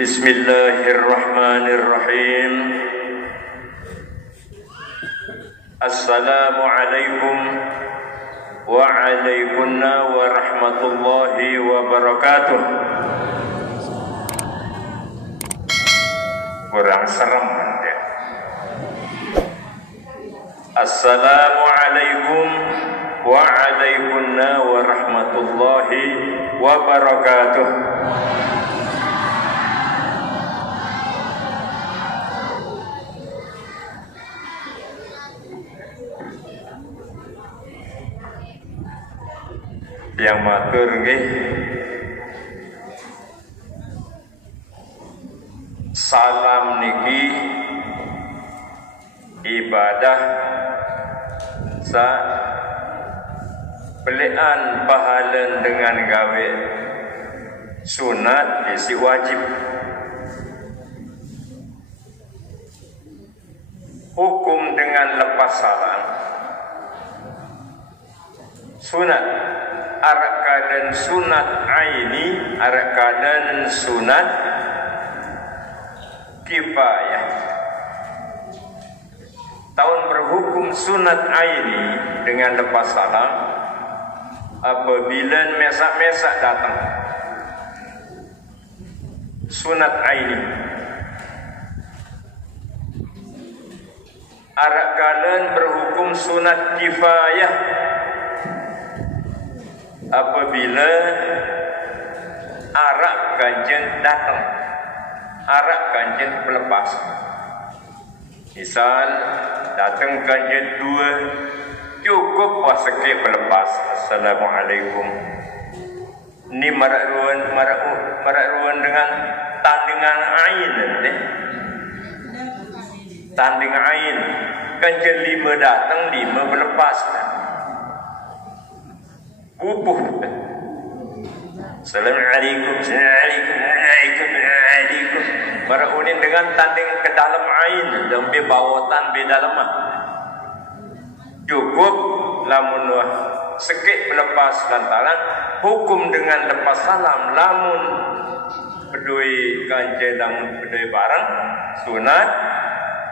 Bismillahirrahmanirrahim. Assalamualaikum wa alaikumna wa rahmatullahi wa barakatuh. Kurang serem ya. Assalamualaikum wa alaikumna wa rahmatullahi wa barakatuh. Yang matur nggih, salam niki ibadah sa belian pahala dengan gawe sunat isi wajib. Hukum dengan lepas salam sunat, arakadan sunat aini, arakadan sunat kifayah. Tahun berhukum sunat aini dengan lepas salam apabila mesak-mesak datang. Sunat aini. Arakadan berhukum sunat kifayah apabila arak ganjen datang, arak ganjen melepas. Misal datang ganjen dua, cukup puasa ke melepas. Assalamualaikum. Ini marak ruan dengan tandingan ain deh. Tanding ain. Ganjen lima datang, lima melepas. Bubuh. Assalamualaikum, assalamualaikum. Maraunin dengan tanding ke dalam ain, lebih bawatan be dalam. Cukup lamun sekit melepas lantaran hukum dengan lepas salam lamun bedui ganje lamun bedui barang sunat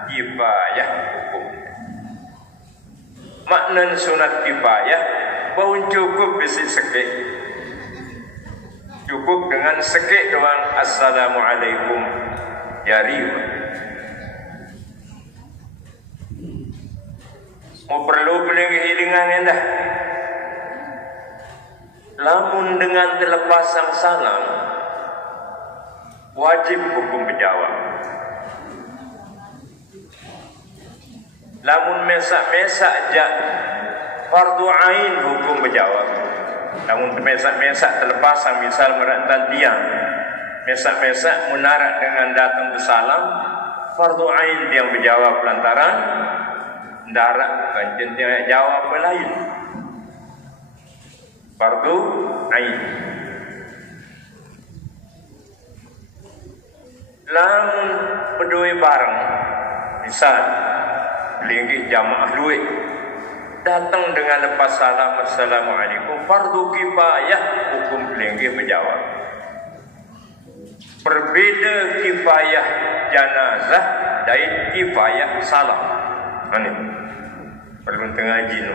kifayah hukum. Makna sunat kifayah bau cukup bisi sekik, cukup dengan sekik doang. Assalamualaikum jari. Mau perlu beli kehilingan dah. Lamun dengan terlepasang salam wajib hukum berjawab. Lamun mesak-mesak jak fardu ain hukum berjawab. Namun mesak-mesak terlepasang, misal merantan tiang, mesak-mesak menarak dengan datang bersalam, fardu ain yang berjawab lantaran darak kanjen dia jawab lain. Fardu ain. Lamun berdua bareng, misal beli jamaah duit, datang dengan lepas salam assalamualaikum, fardu kifayah hukum kelinggih menjawab. Berbeda kifayah janazah dari kifayah salam. Ini perlu tengah jino.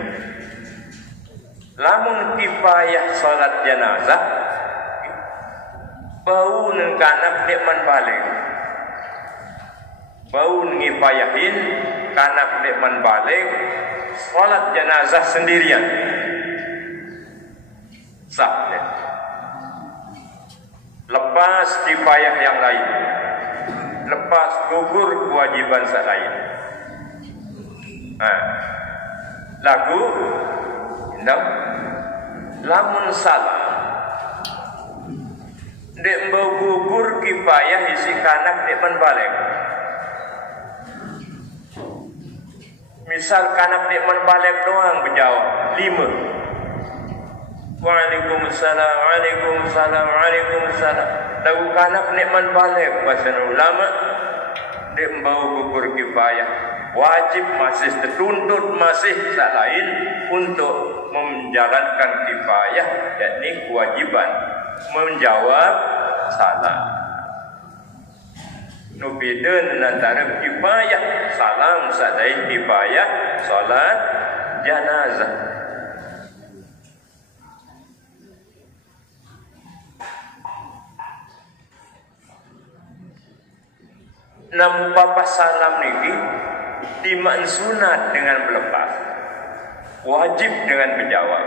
Lamun kifayah salat janazah bau nengkanak nikman balik, bau ngifayahin kanak nikman balik salat jenazah sendirian sah ya. Lepas kifayah yang lain, lepas gugur kewajiban yang lain. Lagu lamun salah dek mbau gugur kifayah isi kanak nikman balik. Misal kanak nikman balik doang berjawab 5. Waalaikumsalam, waalaikumsalam, waalaikumsalam. Lagu kanak nikman balik bahasa ulama dek mbau gugur kifayah wajib masih tertuntut masih tak lain untuk menjalankan kifayah, yakni kewajiban menjawab salam. Nubidan antara kifayah salam sadai kifayah solat janazah. Namun papa salam niki timan sunat dengan berlepas, wajib dengan berjawab.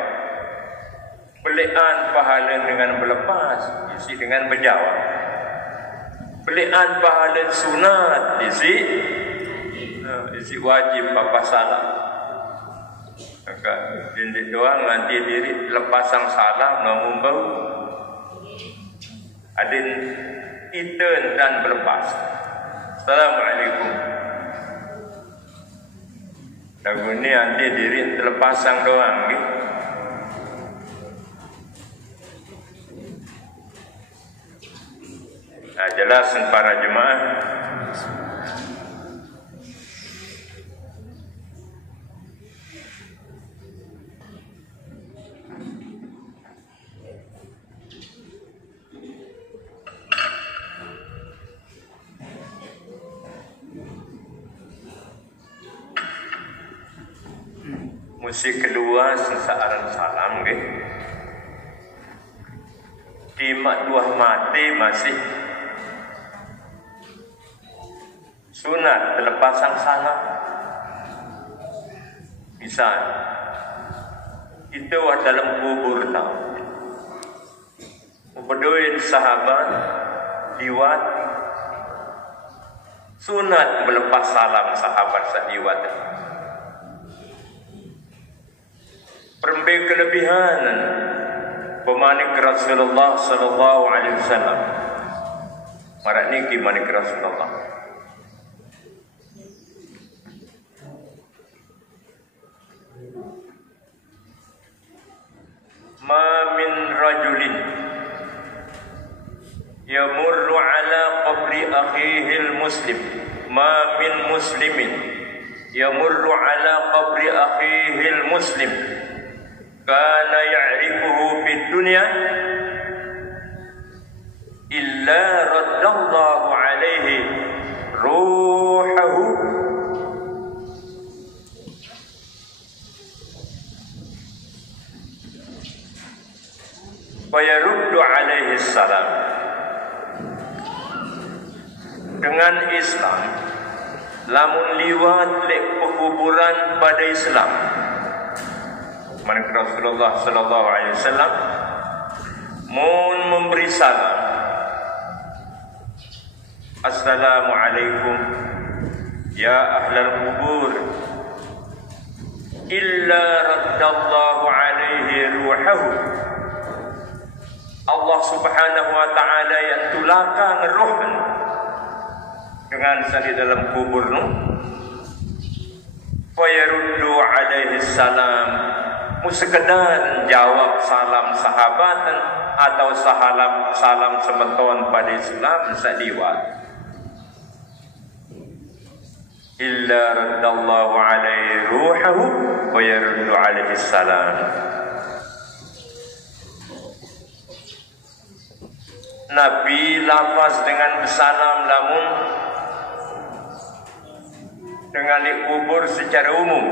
Belian pahala dengan berlepas, isi dengan berjawab. Belian pahala sunat, isi wajib papa salam. Maka dindik doang nanti diri lepasang salam namun bau. Adin iten dan berlepas. Assalamualaikum. Lagu ni nanti diri terlepasang doang gitu. Nah, jelasin para jemaah. Musik kedua sesaran salam gitu. Timak dua mati masih sunat terlepasang salam. Misal itu dalam kubur tahu. Berdoain sahabat liwat sunat melepas salam sahabat sadiwat. Perempuan kelebihan pemanik Rasulullah sallallahu alaihi wasallam. Marak niki manik Rasulullah. Ma min rajulin yamurru ala qabri akhihi al-muslim, ma min muslimin yamurru ala qabri akhihi al-muslim kana ya'rifuhu fid dunya illa raddallahu alaihi ruhahu wa yaruddu alaihi salam. Dengan Islam lamun liwat lek pekuburan pada Islam Manik Rasulullah sallallahu alaihi wasallam mun memberi salam, Assalamualaikum ya ahlal kubur illa raddallahu alaihi ruhahu. Allah subhanahu wa ta'ala yang tulakang ruh dengan sali dalam kubur nu wa yaruddu alaihi salam, sekedar jawab salam sahabatan atau salam semeton pada Islam sadiwat. Illa raddallahu alaihi ruhahu wa yaruddu alaihi salam. Nabi lafaz dengan bersalam lamun dengan dikubur secara umum.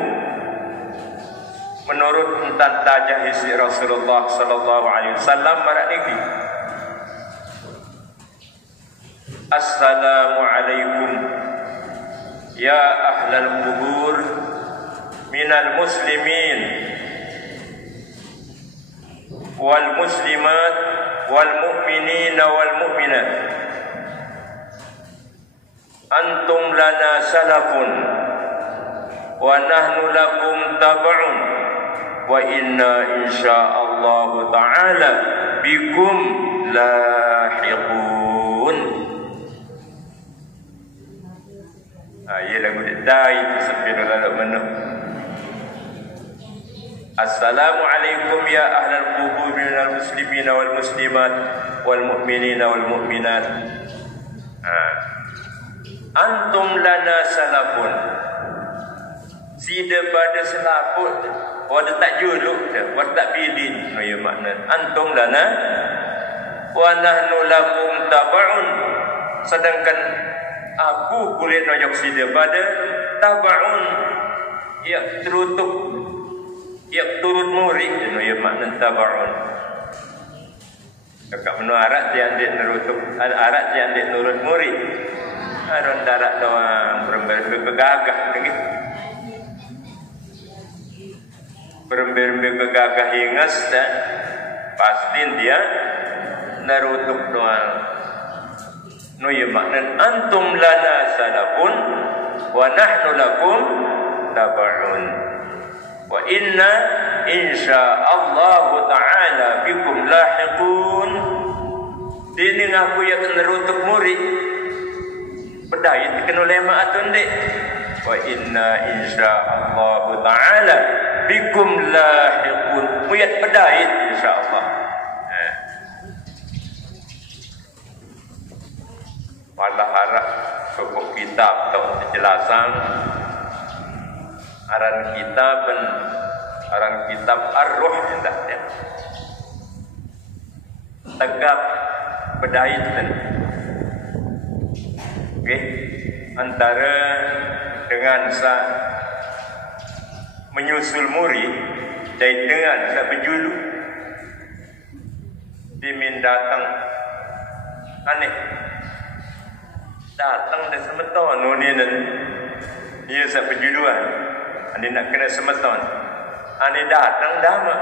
Menurut tentang tajah isi Rasulullah sallallahu alaihi wasallam marak niki. Assalamualaikum ya ahlal kubur minal muslimin wal muslimat wal mu'minina wal mu'minat. Antum lana salafun wa nahnu lakum tab'un wa inna insyaallah ta'ala bikum lahiqun. Ia lagu dai tu sampai dalam mana. Assalamualaikum ya ahlal qubur minal muslimina wal muslimat wal mu'minina wal mu'minat. Antum lana salafun. Sida pada selaput wada tak juluk dah, wada tak pilih. Ya makna antum lana wa nahnu lakum tab'un. Sedangkan aku kulit nojok sida pada tabaun ia terutuk ia turut murid dan ia makna tabaun. Kakak menua arat yang dia nerutuk arat yang dia nurut murid. Aron darat doang bergagah lagi. Bergagah ingas dan pasti dia nerutuk doang. No ya makna antum lana salafun wa nahnu lakum tabaun. Wa inna insyaallah ta'ala bikum lahiqun. Dini ngaku ya nerutuk murid. Pedai kena lema atun dek. Wa inna insyaallah ta'ala bikum lahiqun. Muyat pedai insyaallah. Walau harap pokok kitab atau penjelasan aran kitab Ar-Ruh indah ya. Tegap bedait dan okay. Antara dengan menyusul murid dan dengan berjulu dimin datang aneh datang dan semeton ni dan dia sak perjuduan ane nak kena semeton ane datang dama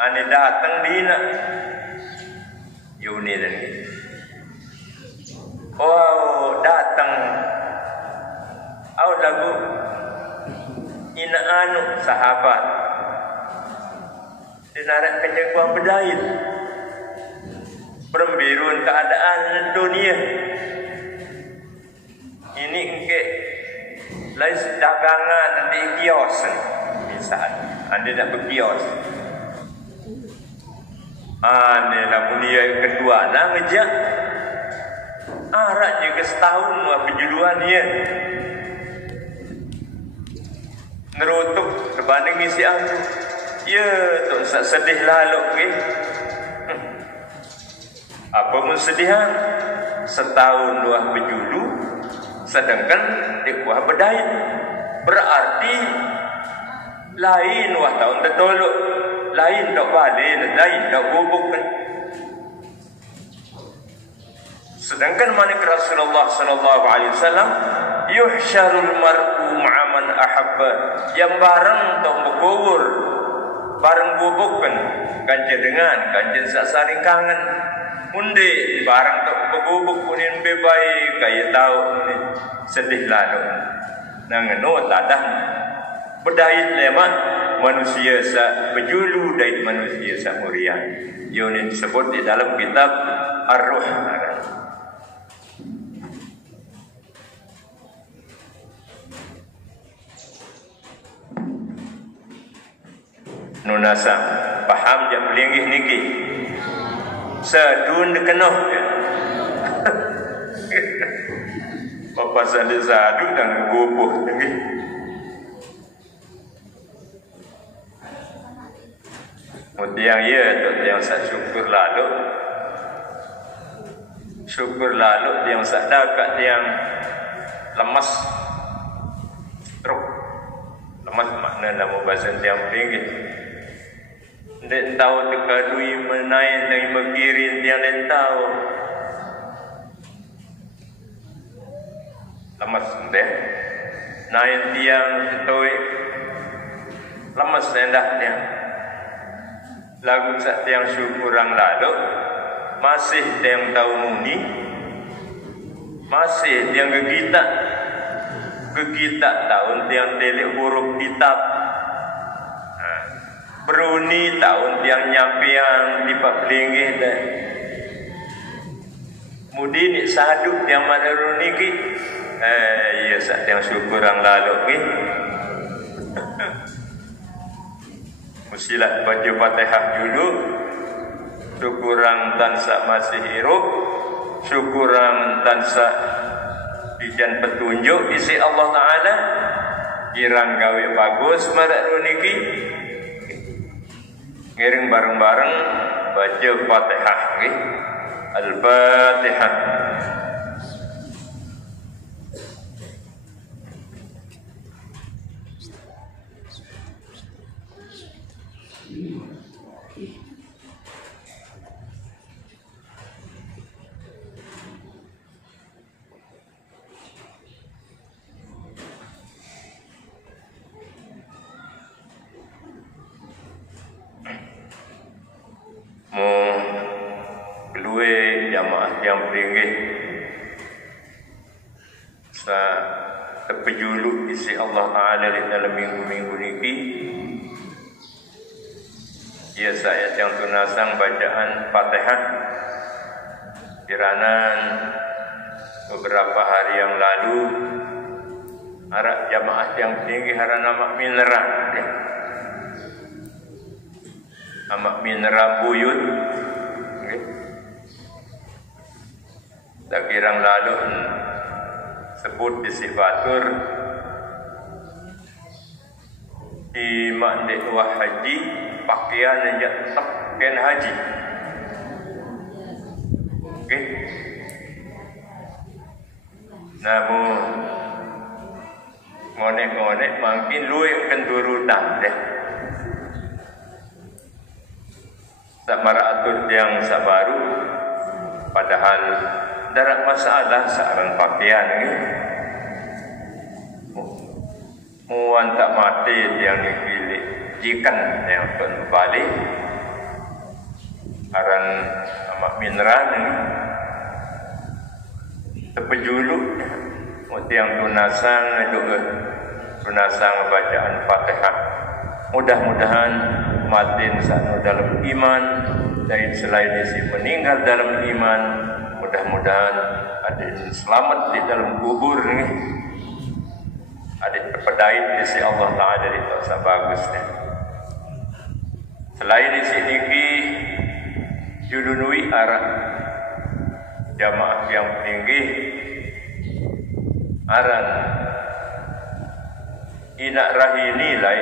ane datang dina yuni dan ni oh datang au lagu ina anu sahabat dinarak kenyang buang berdait perembirun keadaan dunia ini engke lais dagangan di kios misal anda nak berkios anda nak mulia kedua nak ngejak arak juga setahun buat penjualan dia nerutuk sebanding isi aku ya tu sedih lalu ke apa pun sedihan setahun dua berjulu sedangkan di kuah berdait berarti lain wah tahun tertolok lain tak balik lain tak bubuk sedangkan manik Rasulullah sallallahu alaihi wasallam yuhsyarul mar'u ma'aman ahabba yang bareng tak berkubur bareng bubukkan kanjen dengan kanjen sasaring kangen munde barang tak bergubuk punin bebai kaya tahu ni sedih lalu nangeno tadah berdait lemak manusia sa berjulu dait manusia sa muria ini disebut di dalam kitab Ar-Ruh nunasa paham jak belinggih niki sadun dekenuh ya. Bapa sadun sadun dan gubuh lagi. Mutiang ya tu yang sak syukur lalu. Syukur lalu yang sak dakat yang lemas. Teruk. Lemas makna nama bahasa yang tinggi. Dia tahu tekadui menaik dan berkirin yang dia tahu lemas dia naik tiang setoi lemas rendah dia lagu sak tiang syukurang lalu masih tiang tahu muni masih tiang gegitak tahun tiang telik huruf kitab beruni tahun tiang nyampian di pak linggih dan mudi ni saduk tiang mana runi ki ya sak tiang syukur ang lalu ki musilah baca Fatihah dulu syukurang tansa masih hirup syukurang tansa dijan petunjuk isi Allah Ta'ala kirang gawe bagus marak runi ki ngiring bareng-bareng baca Fatihah nggih. Al-Fatihah. yang tinggi sa terpejuluk isi Allah Ta'ala di dalam minggu-minggu niki. Ia saya yang tunasang bacaan Fatihah kiranan beberapa hari yang lalu arak jamaah yang tinggi harana mak mineran amak mineran buyut tak kirang lalu sebut di sifatur di Makdek Wah Haji pakaian yang tetap ken haji. Okay. Namun ngonek-ngonek makin luwih kenturunan deh. Samara atur yang sabaru padahal darat masalah seorang pakaian ini. Muan tak mati yang dipilih jikan yang kembali aran amak mineral ini terpejuluk yang tunasang juga tunasang bacaan Fatihah. Mudah-mudahan matin saat dalam iman dari selain isi meninggal dalam iman, mudah-mudahan ada selamat di dalam kubur ni, ada terpedait isi Allah Ta'ala dari dosa bagus ni. Selain isi niki judunui arah jamaah yang tinggi aran inak rahini lai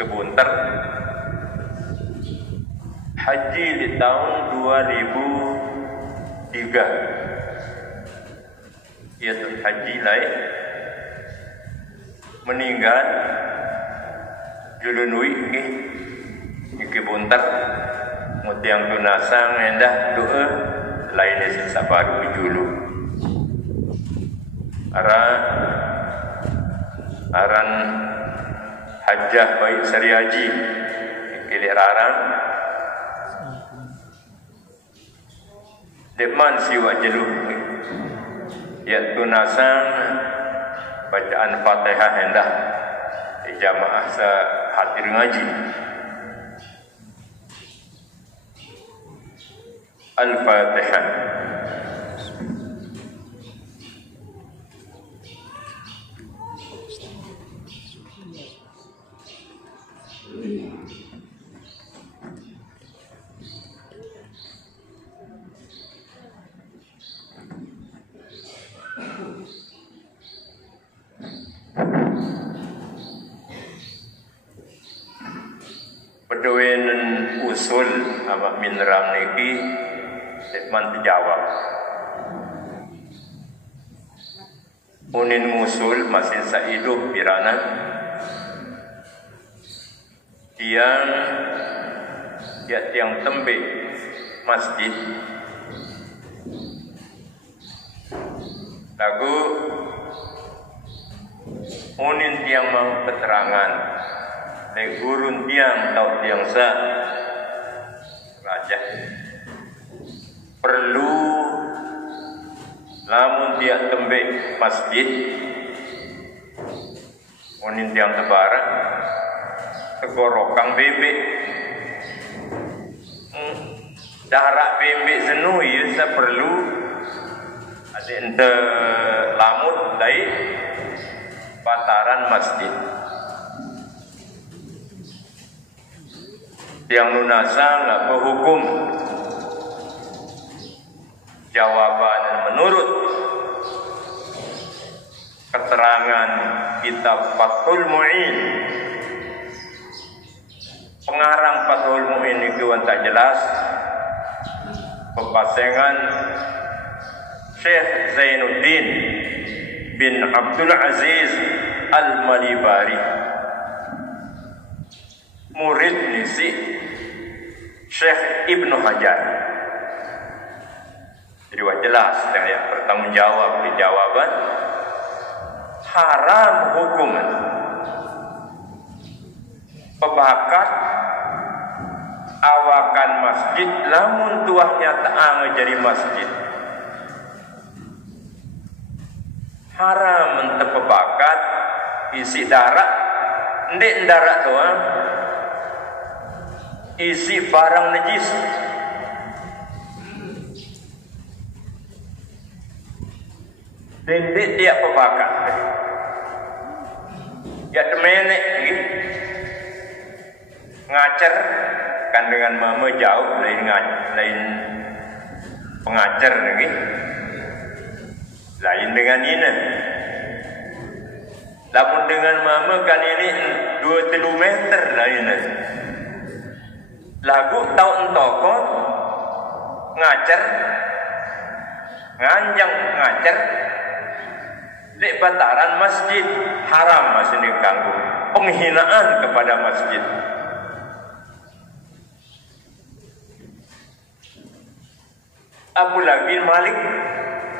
kebunter haji di tahun 2003 iaitu haji lai meninggal julunui iki bunter mutiang tunasang endah doa lain siksa baru julu aran hajah baik sari haji ikilik rarang depan siwa jeluh ya tunasang bacaan Fatihah hendah di jamaah sehadir ngaji. Al-Fatihah. Pedoen usul apa mineral niki man dijawab. Unin musul masih saiduh pirana tiang tembe masjid lagu unin tiang mau keterangan dari gurun tiang tau tiang sa raja perlu lamun dia tembe masjid unin tiang tebaran tegorokang bebek darak bebek jenuh ya perlu ada ente lamut dari bataran masjid yang lunasa nggak berhukum jawaban menurut keterangan kitab Fathul Mu'in pengarang Fathul Mu'in itu tak jelas pepasengan Syekh Zainuddin bin Abdul Aziz Al-Malibari murid nisi Syekh Ibnu Hajar. Jadi jelas yang bertanggungjawab di jawaban haram hukum pebakat awakan masjid lamun tuahnya ta'ang jadi masjid haram mentepebakat isi darat ndek darat doang isi barang najis ndek dia pebakat ya temenek ngacer kan dengan mama jauh lain pengajar lagi lain dengan ini namun dengan mama kan ini 2-3 meter lain lagu tau entoko ngacer nganjang ngacer di bataran masjid haram masih diganggu penghinaan kepada masjid. Abu Labin Malik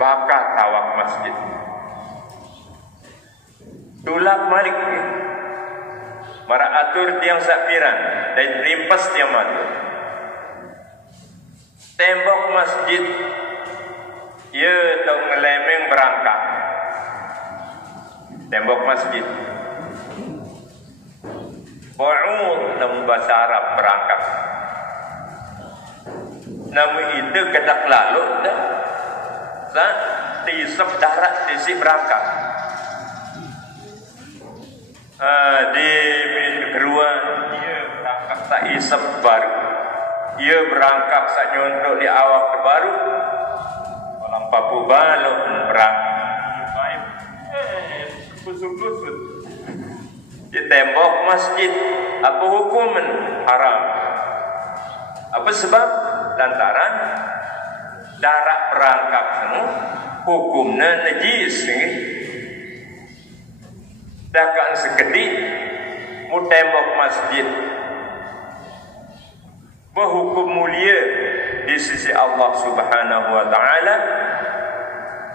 bakar tawak masjid. Dulak Malik mara atur tiang sapiran dan rimpas tiang matu. Tembok masjid ia tau ngelemeng berangkat. Tembok masjid. Bu'ud dalam bahasa Arab berangkat. Namun itu kedak lalu dah. Tisap darat sisi berangkat. Di kedua dia berangkat tak isap baru. Ia berangkat sak nyontok di awak terbaru. Orang papu balok berangkat. Kusut-kusut. Di tembok masjid apa hukuman haram? Apa sebab? Lantaran darat perangkap semua hukumnya najis ni. Dakan sekedik mu tembok masjid berhukum mulia di sisi Allah Subhanahu wa taala.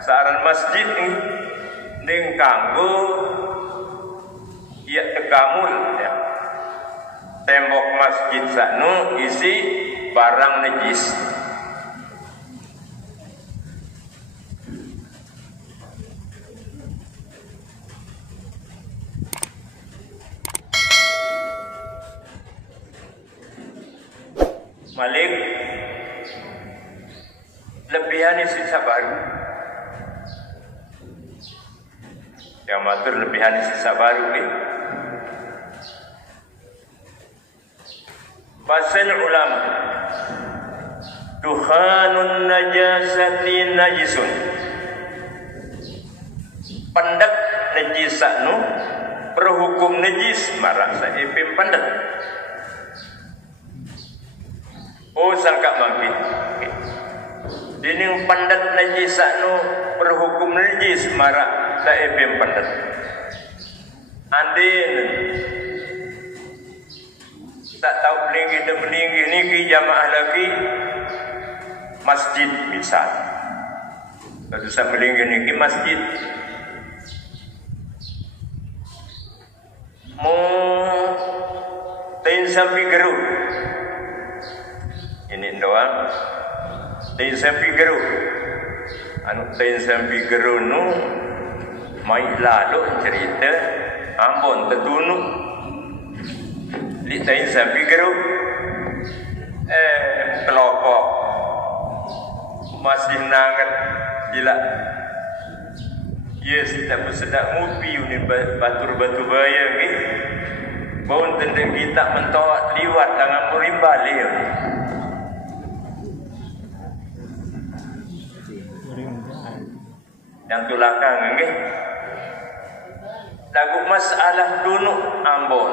Saran masjid ni ning kanggo ia tegamul ya. Tembok masjid sakno isi barang najis. Malik lebihan isi sabaru. Yang matur lebihan isi sabaru ni. Pasal ulama Dukhanun najasati najisun. Pendak najisaknu berhukum najis marah saipim pendak. Oh sangka mangkit. Dining pendak najisaknu berhukum najis marah saipim pendak. Andin tak tahu meninggi ni jamaah lagi masjid misal. Kalau saya meninggi ni masjid mau tain sampai geruk ini doang tain sampai geruk anu tain sampai geruk nu mai lalu cerita ambon tertunuk tain sampai geruk kelopok masih nangat gila yes tapi sedang ngupi ni batur-batu baya ni bau tendang kita mentawat liwat dengan murimbali yang tulakang ni lagu masalah dunuk ambon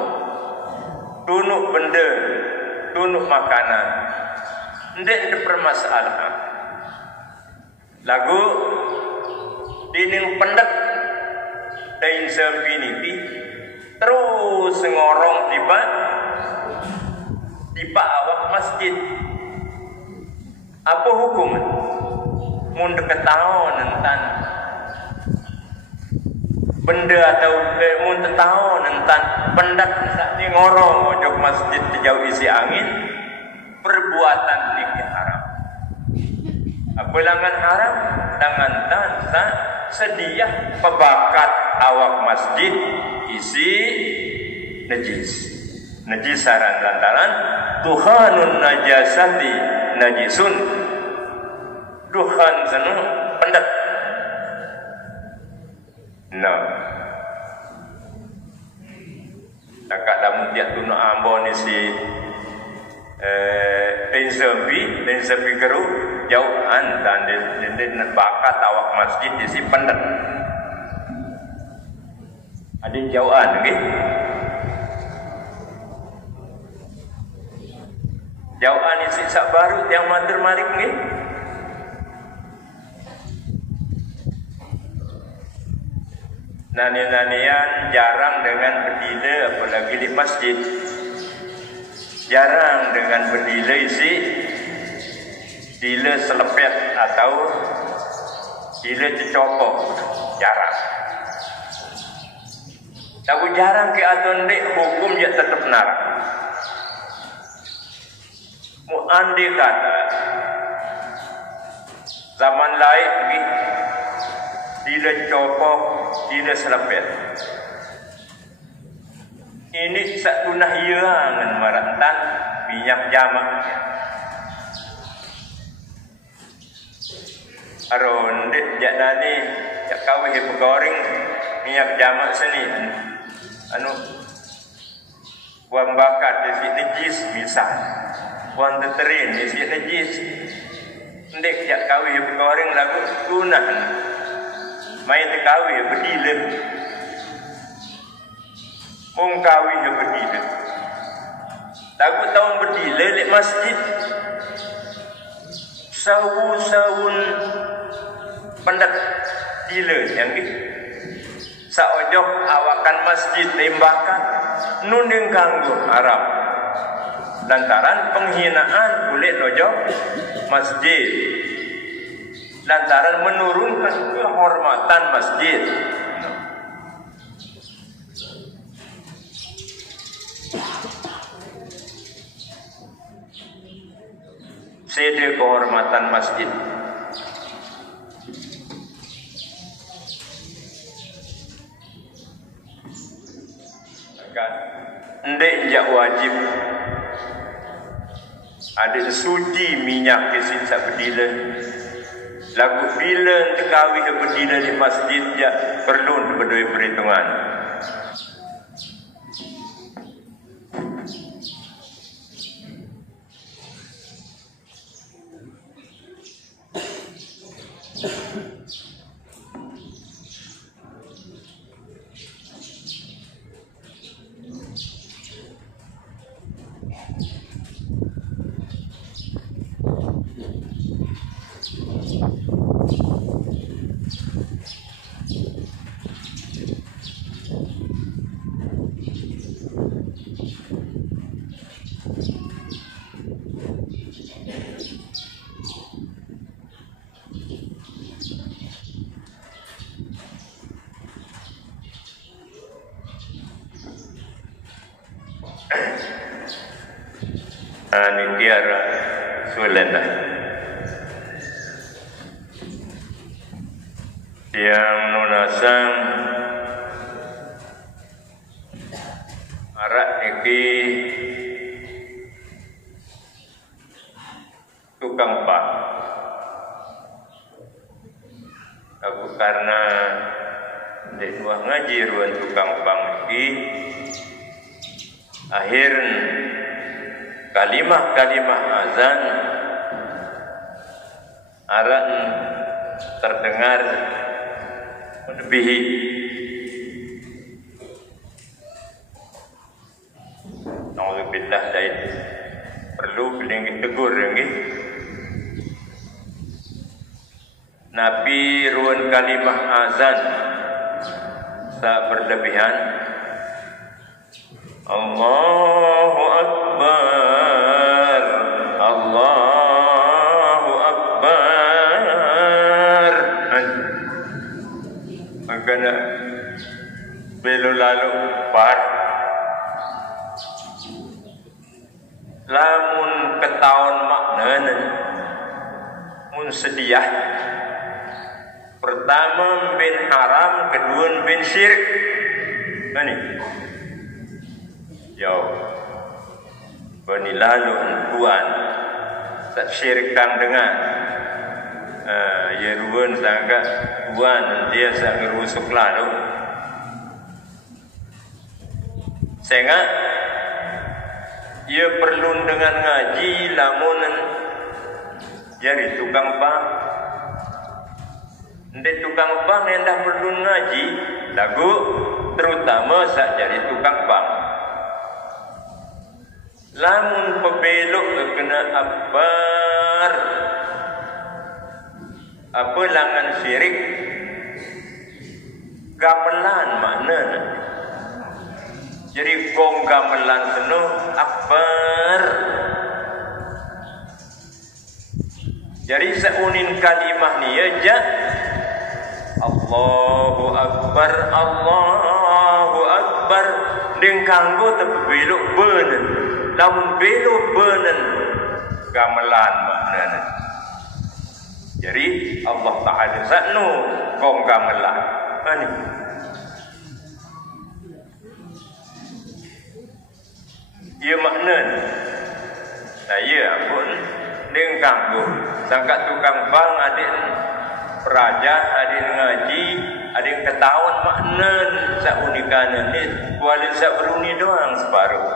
tunuk benda, tunuk makanan. Ndek ada permasalahan. Lagu dining pendak dain sepiniti terus ngorong tiba awak masjid. Apa hukum? Mun deket tahun entan benda atau mun tahun entan pendak sak ngorong ojok masjid dijauh isi angin perbuatan ini haram. Apa langan haram dengan tansa sedia pebakat awak masjid isi najisaran lantaran Tuhanun najasati najisun, Tuhan sanu pendet. Takak damu dia tuna ambon isi Tensepi keru jauhan dan bakat awak masjid isi pendet. Ada jauhan lagi. Jauhan isi sak baru yang mater marik ni. Nani-nanian jarang dengan berdila apalagi di masjid. Jarang dengan berdila isi dila selepet atau dila cecopok. Jarang. Tapi jarang ke adon dek hukum dia tetap narang. Mu andi kata zaman lain lagi dila copok, dila selepet. Ini satu nahyangan marantan minyak jamak. Aron dek jadani jak kawih pegoreng minyak jamak seni anu buang bakat desi najis misal buang teterin desi najis ndek jak kawih pegoreng lagu tunah mai tekawih berdile mung kawih berdile lagu tahun berdile lek masjid sawun pendak dile yang ni saojok awakan masjid lembakan nuning kanggo haram lantaran penghinaan kulit lojok masjid lantaran menurunkan kehormatan masjid. Sede kehormatan masjid. Ndek jak wajib ada suci minyak ke sisa berdila lagu bila tekawi ke berdila di masjid jak perlu berdua perhitungan. Ini tiara sulena yang nunasang arak iki tukang pak aku karena dek buah ngaji ruan tukang pang iki akhir kalimah-kalimah azan arak terdengar melebihi naudzubillah dari perlu keling tegur lagi Nabi ruan kalimah azan tak berlebihan Allahu Akbar Allahu Akbar makanya belu lalu par lamun ketahuan maknanya mun sedia Pertama bin haram, kedua bin syirik. Ini jauh benilalu tuan tak syirikkan dengan ya ruan sangat tuan dia sangat rusuk lalu sehingga ia perlu dengan ngaji lamun jadi tukang bank. Ndek tukang bank yang dah perlu ngaji lagu terutama saat jadi tukang bank. Lamun pebelok kena akbar apa langan syirik gamelan maknanya. Jadi gong gamelan penuh akbar. Jadi seunin kalimah ni aja Allahu akbar, Allahu akbar. Deng kanggo tapi belok benen. Namun belok benen gamelan maknanya. Jadi Allah Ta'ala sakno gong gamelan. Ani. Ia maknanya. Nah ia pun deng kanggo sangka tukang bang adik peraja, adik ngaji, adik ketahuan maknan saunikan ni kualit sabruni doang separuh.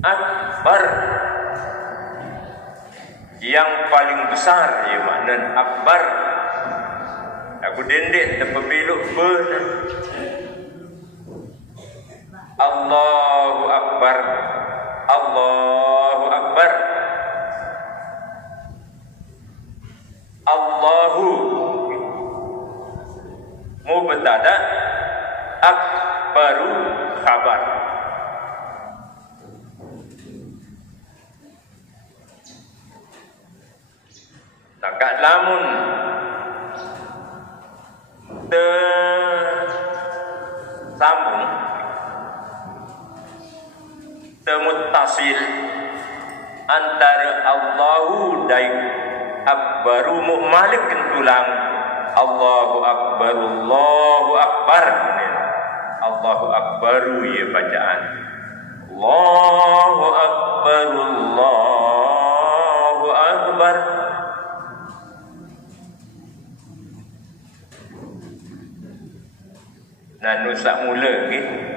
Akbar yang paling besar ya maknan akbar. Aku dendek terpebelok benar. Allahu akbar, Allahu akbar. Allahu mubtada, akbaru khabar. Takak lamun sambung temuttasil antara Allahu dan akbaru mu'malik tulang Allahu akbar, Allahu akbar. Allahu akbaru ya bacaan. Allahu akbar, Allahu akbar. Nah nusak mula gitu.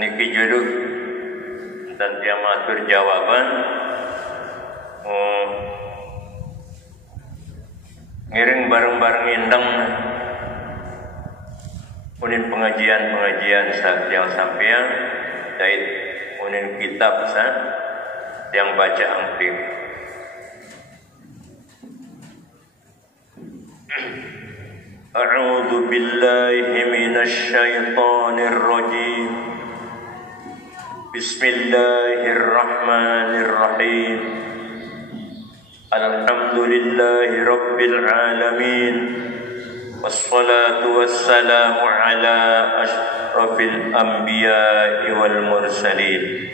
Niki judul dan dia matur jawaban ngiring bareng-bareng indang unin pengajian saat yang sampean dait unin kitab san yang baca angping A'udzu billahi minasy syaithanir rajim. Bismillahirrahmanirrahim. Alhamdulillahi rabbil alamin. Wassalatu wassalamu ala asyrafil anbiya'i wal mursalin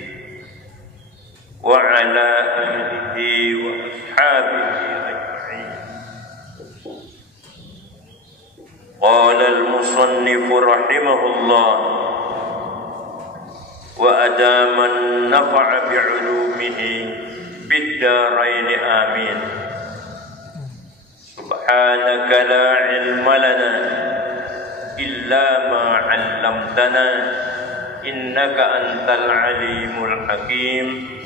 wa ala alihi wa ashabihi ajma'in. Qala al-musannif rahimahullah wa adaman nafa'a bi'ulumihi bid-darain amin. Subhanaka la ilma lana illa ma 'allamtana innaka antal alimul hakim.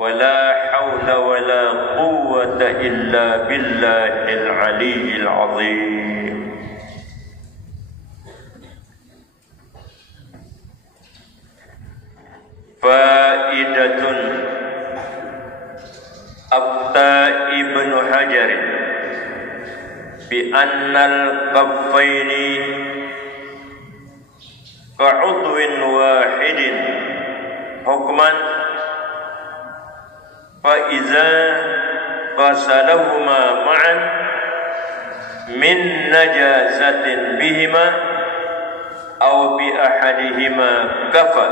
ولا حول ولا قوة إلا بالله العلي العظيم. فائدة أفتى ابن حجر بأن الكفين كعضو واحد حكما، فإذا غسلهما معا من نجاسة بهما أو بأحدهما كفى.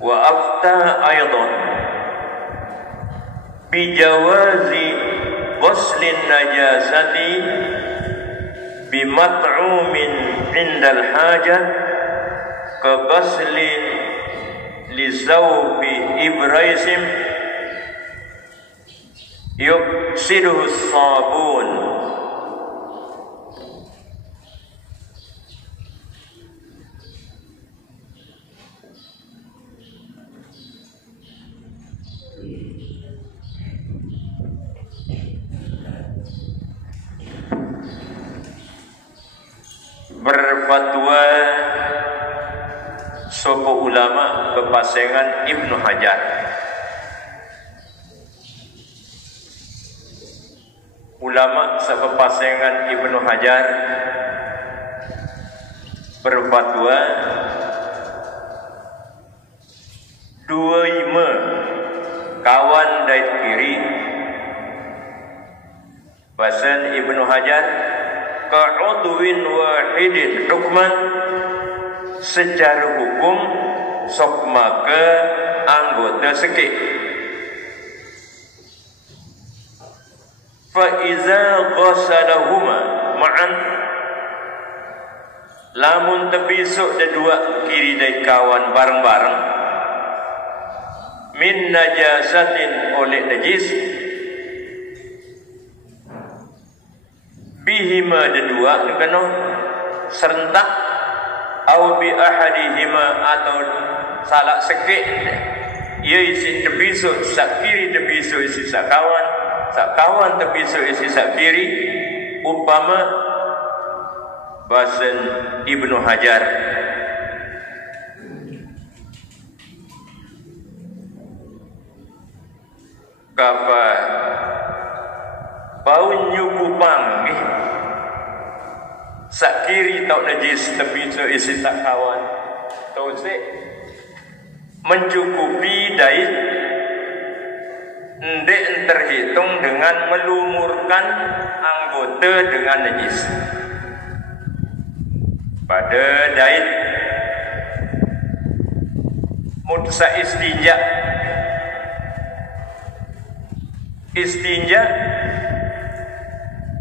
وأفتى أيضا بجواز غسل النجاسة بمطعوم عند الحاجة كغسل لثوب إبريسم يغسله الصابون. Berfatwa sopo ulama kepasengan Ibnu Hajar, ulama sepepasengan Ibnu Hajar berfatwa dua ima kawan dari kiri. Bahasan Ibnu Hajar ka'udwin wahidin hukman, secara hukum sok maka anggota sekik. Fa iza ghasalahuma ma'an, lamun tepisuk da dua kiri dari kawan bareng-bareng, min najasatin oleh najis, bihima dua kena serentak, au bi ahadihima atau salah sekik, ia isi tepisuk sak kiri, tepisuk isi sak kawan tepisuk isi sak kiri, umpama bahasan Ibnu Hajar kapa bau nyukupang sak kiri tau najis tepisuk isi sak kawan tau se mencukupi dari ndek terhitung dengan melumurkan anggota dengan najis. Pada dait mutsa istinja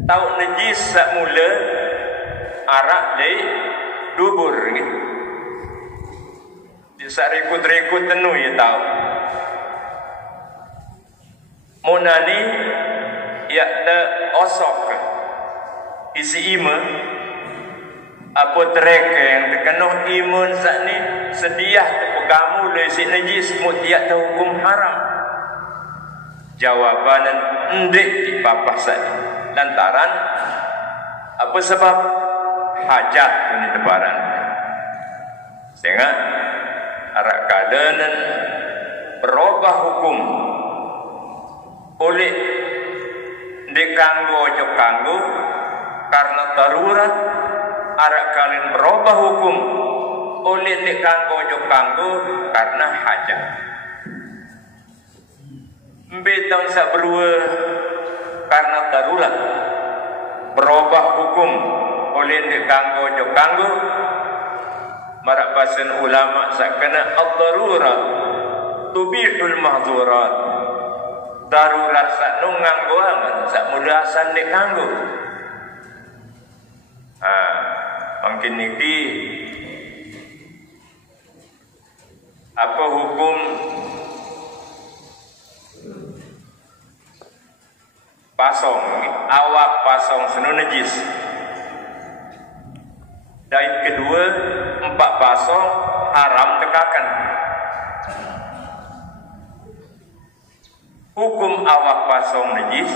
tau najis sak mula arak dari dubur gitu. Di sak rekut-rekut tenu ya tahu. Monani ya te osok isi ima apa tereka yang terkena imun saat ni sediah terpegamu dari si najis mutiak te hukum haram. Jawaban ndek di papah saat ni lantaran apa sebab hajat ini tebaran sehingga arak keadaan berubah hukum oleh dikanggu ojo kanggu karena darurat, arak kalian berubah hukum oleh dikanggu ojo kanggu karena hajat. Betang sak berua karena darurat, berubah hukum oleh dikanggu ojo kanggu. Marak bahasan ulama sak kena ad-darurat tubihul mahzurat. Darurat sak nu nganggo angan sak mudasan nek nganggo. Mungkin niki apa hukum pasong awak pasong senu najis Dait kedua, 4 basuh haram tekakan. Hukum awak basuh najis,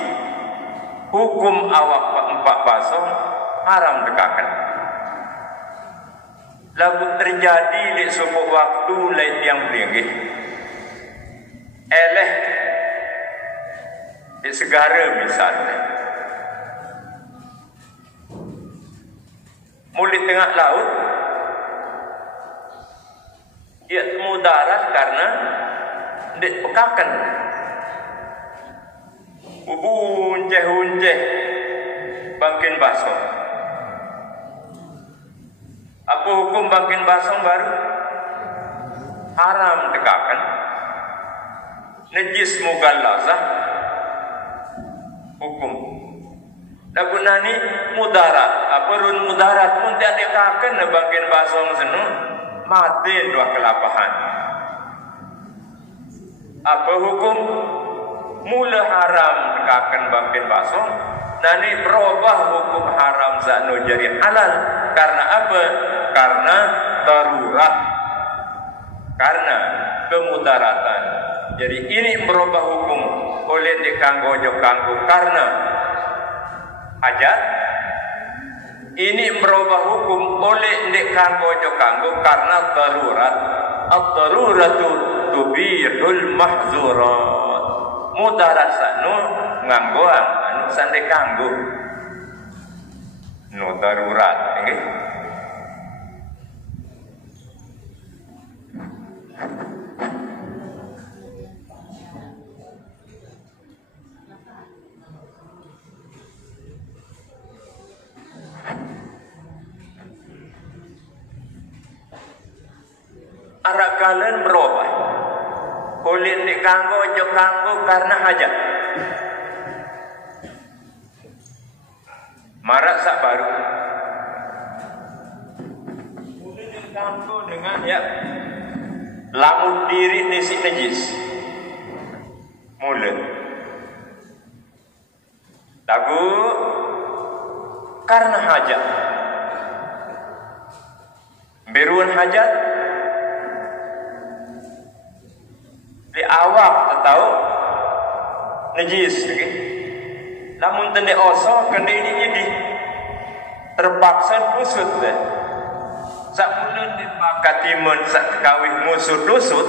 hukum awak 4 basuh haram tekakan. Lalu terjadi di sebuah waktu lain yang beringih, eleh di segara misalnya, mulai tengah laut, ia temu darat karena dek pekakan, unceh bangkin basuh. Apa hukum bangkin basuh baru? Haram tekakan. Najis mugallazah hukum. Lagu nani mudarat. Apa run mudarat pun tiada tekakan bangkin basuh senu mati dua kelapahan. Apa hukum? Mula haram tekakan bangkin basuh. Nani berubah hukum haram zakno jadi halal. Karena apa? Karena darurat, karena kemudaratan. Jadi ini berubah hukum oleh dikanggo jokanggo karena hajat. Ini berubah hukum oleh dikanggo jokanggo karena darurat. Ad-daruratu tubihul mahzurat. Mudarat sanu nganggoan anu sande kanggo. No darurat, okay? Arak kalian berubah. Kulit dikanggo, jokanggo karena hajat. Marak sak baru. Kulit dikanggo dengan ya lamun diri nisi najis. Mulut. Lagu karena hajat. Beruan hajat di awak tahu najis, okay? Namun tende oso kende ini terpaksa kusut deh. Sakulun dipakati men sak kawih musut kusut,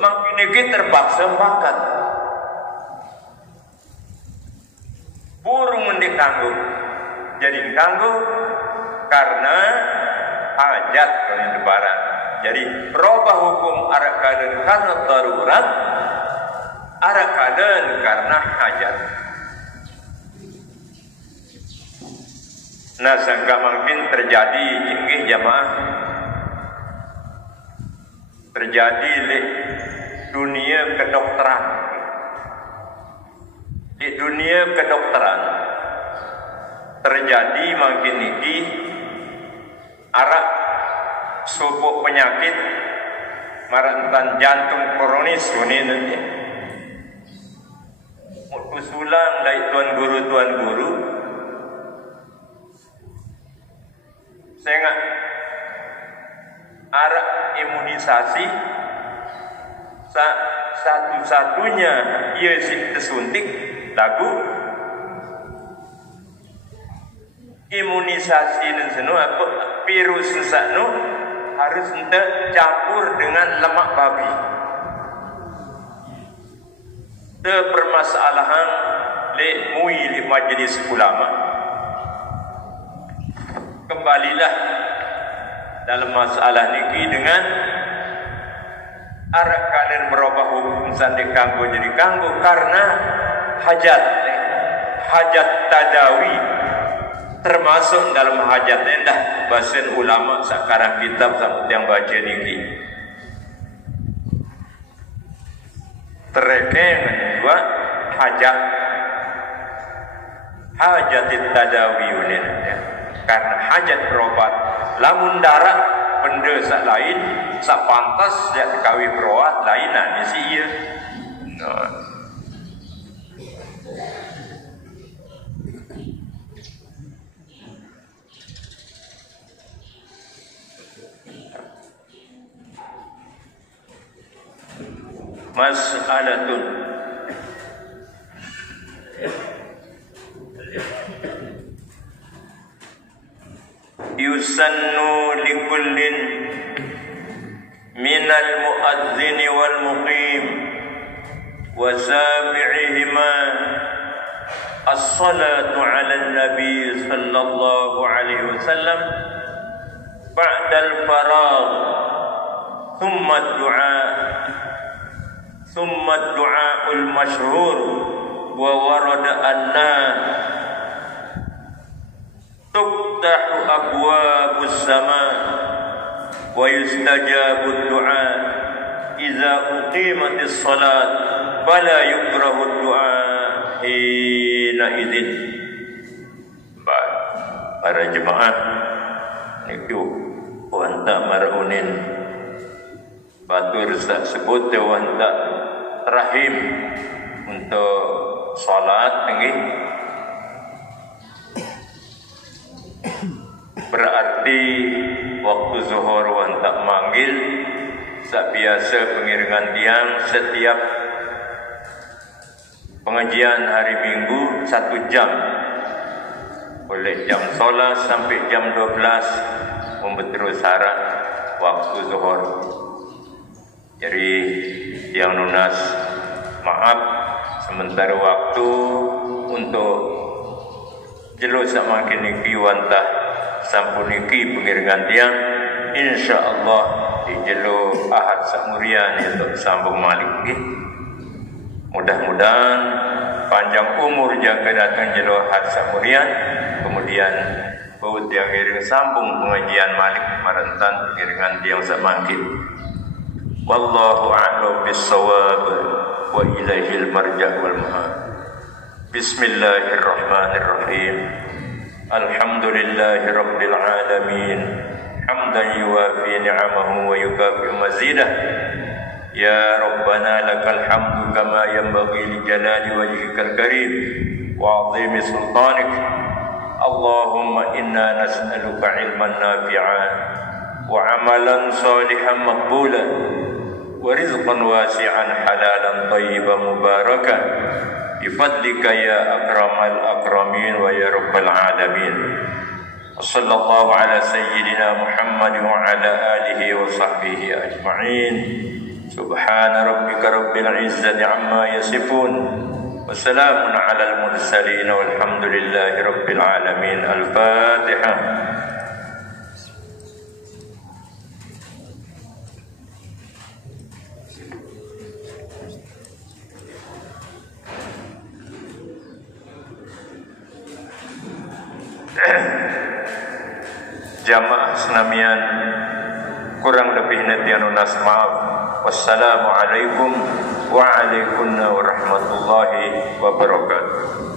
makin iki terpaksa bakat. Burung mendik kanggo, jadi kanggo karena hajat dari lebaran. Jadi robah hukum arak kaden karena darurat, arak kaden karena hajat. Nah, sangka mungkin terjadi inggih jamaah, terjadi di dunia kedokteran. Di dunia kedokteran terjadi mungkin ini arak subuk penyakit marantan jantung kronis ini nanti. Usulan dari tuan guru. Saya ingat arak imunisasi satu-satunya ia disuntik lagu imunisasi dan senu apa virus senu harus campur dengan lemak babi. Itu permasalahan li majelis ulama. Kembalilah dalam masalah niki dengan arak kalian berubah hukum sandi kanggo jadi kanggo karena hajat tadawi termasuk dalam hajat endah bahasa ulama sekarang kitab sampai yang baca niki terkait dua hajat tadawi unin ya. Karena hajat berobat lamun darah benda sak lain sak pantas dia dikawi berobat lainan di si iya. mas'alatun yusannu likullin minal muadzini wal muqim wa sabi'ihima as-salatu ala nabi sallallahu alaihi wasallam ba'da al-faragh thumma ad-du'a al-mashhur wa warada anna tuftahu abwabus sama wa yustajabu ad-du'a idza uqimatis salat fala yukrahu ad-du'a hina idzin. Para jemaah niku wanta marunin batur sak sebut wanta rahim untuk salat nggih. Berarti waktu zuhur wanta manggil sak biasa pengiringan tiang setiap pengajian hari Minggu 1 jam, oleh jam solat sampai jam 12 membetul syarat waktu zuhur. Jadi yang lunas maaf sementara waktu untuk jelo samakin niki wantah sampun niki pengiringan tiang insyaallah di jelo ahad samurian untuk sambung malik nggih. Mudah-mudahan panjang umur jaga datang jelo ahad samurian, kemudian baut yang ngiring sambung pengajian malik marentan pengiringan tiang samakin. Wallahu a'lam bis-shawab wa ilaihil marja' wal ma'ab. Bismillahirrahmanirrahim. Alhamdulillahi rabbil alamin. Hamdan yuwafi ni'amahu wa yukafi mazidah. Ya Rabbana lakal hamdu kama yanbaghi li jalali wajhikal karim wa 'azimi sultanik. Allahumma inna nas'aluka ilman nafi'an wa 'amalan salihan maqbulan wa rizqan wasi'an halalan tayyiban mubarakan bifadlika ya akramal akramin wa ya rabbal alamin. Sallallahu ala sayyidina Muhammad wa ala alihi wa sahbihi ajma'in. Subhana rabbika rabbil izzati amma yasifun wa salamun ala al-mursalin walhamdulillahi rabbil alamin. Al-Fatihah. Jamaah senamian kurang lebih netian unas maaf. Wassalamualaikum wa alaikum warahmatullahi wabarakatuh.